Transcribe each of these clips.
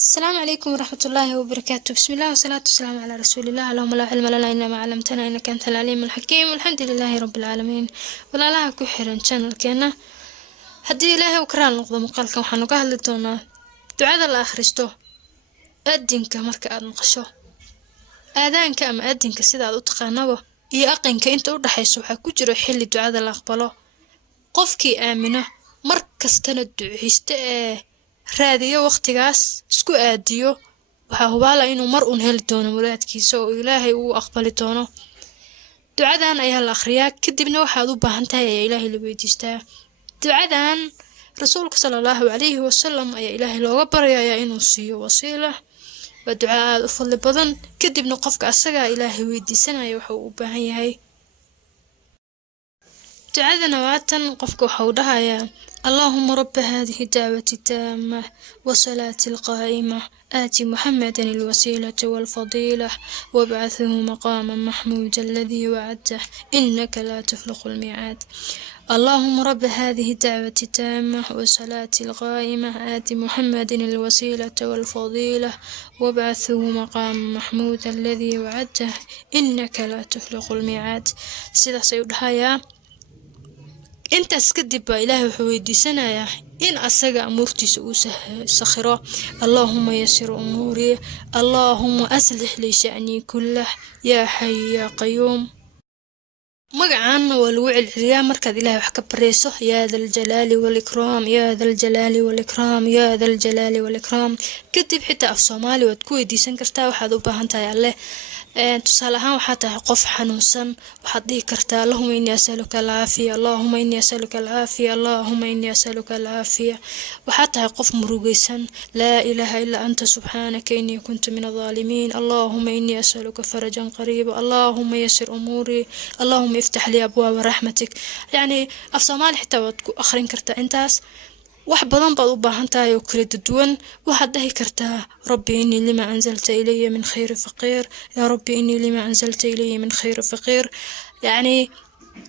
السلام عليكم ورحمة الله وبركاته. بسم الله والصلاة والسلام على رسول الله. اللهم لا علم لنا إلا ما علمتنا إنك أنت العليم الحكيم. والحمد لله رب العالمين. ولا لها كحرا channel كنا هدي إلهي وكران نقضى مقالك وحنو قهل دونا دعاء الله خرجتو أدينك مركا آد مقشو آذانك أما أدينك سيدا آد تقانبو إيا أقينك إنت ودحيسو حكوجرو حلي دعاء الله أقبلو qofkii aamino markastana duceysto raadiyo waqtigaas isku aadiyo waxa hubaala inuu mar uun heli doono muraadkiisa oo Ilaahay uu aqbali doono ducadan ayaa la akhriyaa kadibna waxaad u baahan tahay Ilaahay la weydiistaa ducadan rasuulka sallallahu alayhi wasallam ayaa Ilaahay looga baryayaa inuu siiyo wasiila wa ducaa u fadli badan kadibna qofka asaga Ilaahay weydiisanayo waxa uu u baahan yahay دعاءنا واتن قفك وحودها يا اللهم رب هذه الدعوة التامة وصلاة القائمة آتي محمدا الوسيلة والفضيلة وابعثه مقاما محمودا الذي وعدته إنك لا تخلق الميعاد اللهم رب هذه الدعوة التامة وصلاة القائمة آتي محمدا الوسيلة والفضيلة وابعثه مقاما محمودا الذي وعدته إنك لا تخلق الميعاد سيدة سيدها يا انت اسكدب إلهي وحويدي سنة إن أسجع أمورتي سخرة اللهم يسر أموري اللهم أصلح لي شأني كله يا حي يا قيوم مقعان والوعي العليا مركز إلهي وحكب بريسه يا ذا الجلال والإكرام يا ذا الجلال والإكرام يا ذا الجلال والإكرام كتب حتى في صومالي وتكوي دي سنكرتا وحادو باهنتا يالله تصالحان وحتى قف حنوسا وحدي كرتا اللهم إني أسألك العافية اللهم إني أسألك العافية اللهم إني أسألك العافية وحتى قف مروجيسا لا إله إلا أنت سبحانك إني كنت من الظالمين اللهم إني أسألك فرجا قريبا اللهم يسر أموري اللهم افتح لي أبواب رحمتك يعني أفصامال حتى آخرين كرتا انتاس wax badan baad u baahan tahay oo kala duwan waxaad dhahi kartaa rabbi inni lima anzalta ilayya min khayr faqir ya rabbi inni lima anzalta ilayya min khayr faqir yani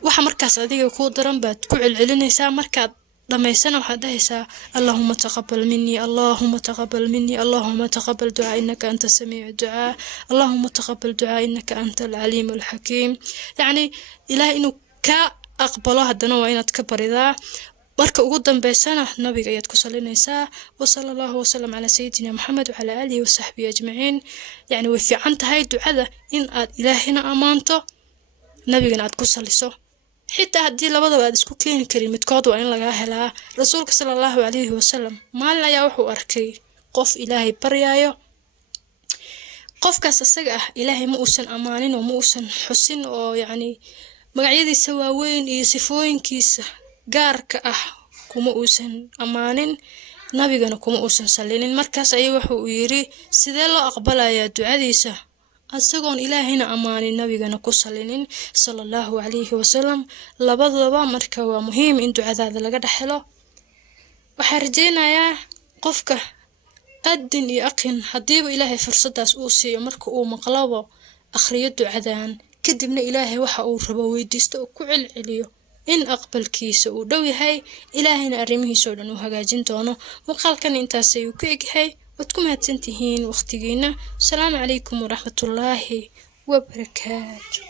waxa markaas adiga ku daran baad ku celcelinaysaa markaad dhameysana waxaad dhahaysaa allahumma taqabbal minni allahumma taqabbal minni allahumma taqabbal du'a innaka anta samii'u du'a allahumma taqabbal du'a innaka anta al-alim al-hakim yani ilaahay inuu ka aqbalo hadana waa inaad ka baridaa marka ugu dambeysana nabiga ayaad ku salinaysaa wa sallallahu wa sallam ala sayyidina Muhammad wa ala alihi wa sahbihi ajma'in yani way fiican tahay ducada in aad ilaahina amaanto nabigana aad ku saliso xitaa hadii labadaba aad isku keen karin midkood waa in laga helaa rasuulka sallallahu alayhi wa sallam maalin ayaa wuxuu arkay qof ilaahay baryayo qofkaas asaga ah ilaahay ma uusan amaanin oo ma uusan xusin oo yani magacyadiisa waaweyn iyo sifooyinkiisa gaarka ah kuma uusan amaanin nabigana kuma uusan salinin markaas ayuu wuxuu yiri sidee loo aqbalayaa ducadiisa asagoon ilaahina amaanin nabigana ku salinin sallallahu alayhi wa sallam labadaba marka waa muhiim in ducadaada laga dhaxlo waxa rajaynayaa qofka adin iyo aqin hadiiba ilaahay fursadaas uu siiyo marka uu maqlabo akhriyo ducadan kadibna ilaahay waxa uu rabo weydiisto oo ku celceliyo in aqbalkiisa uu dhow yahay ilaahayna arrimihiisa oo dhan uu hagaajin doono muuqaalkan intaas ayuu ku egyahay waad ku mahadsantihiin waqtigiina assalaamu calaykum waraxmatullaahi wabarakaatuh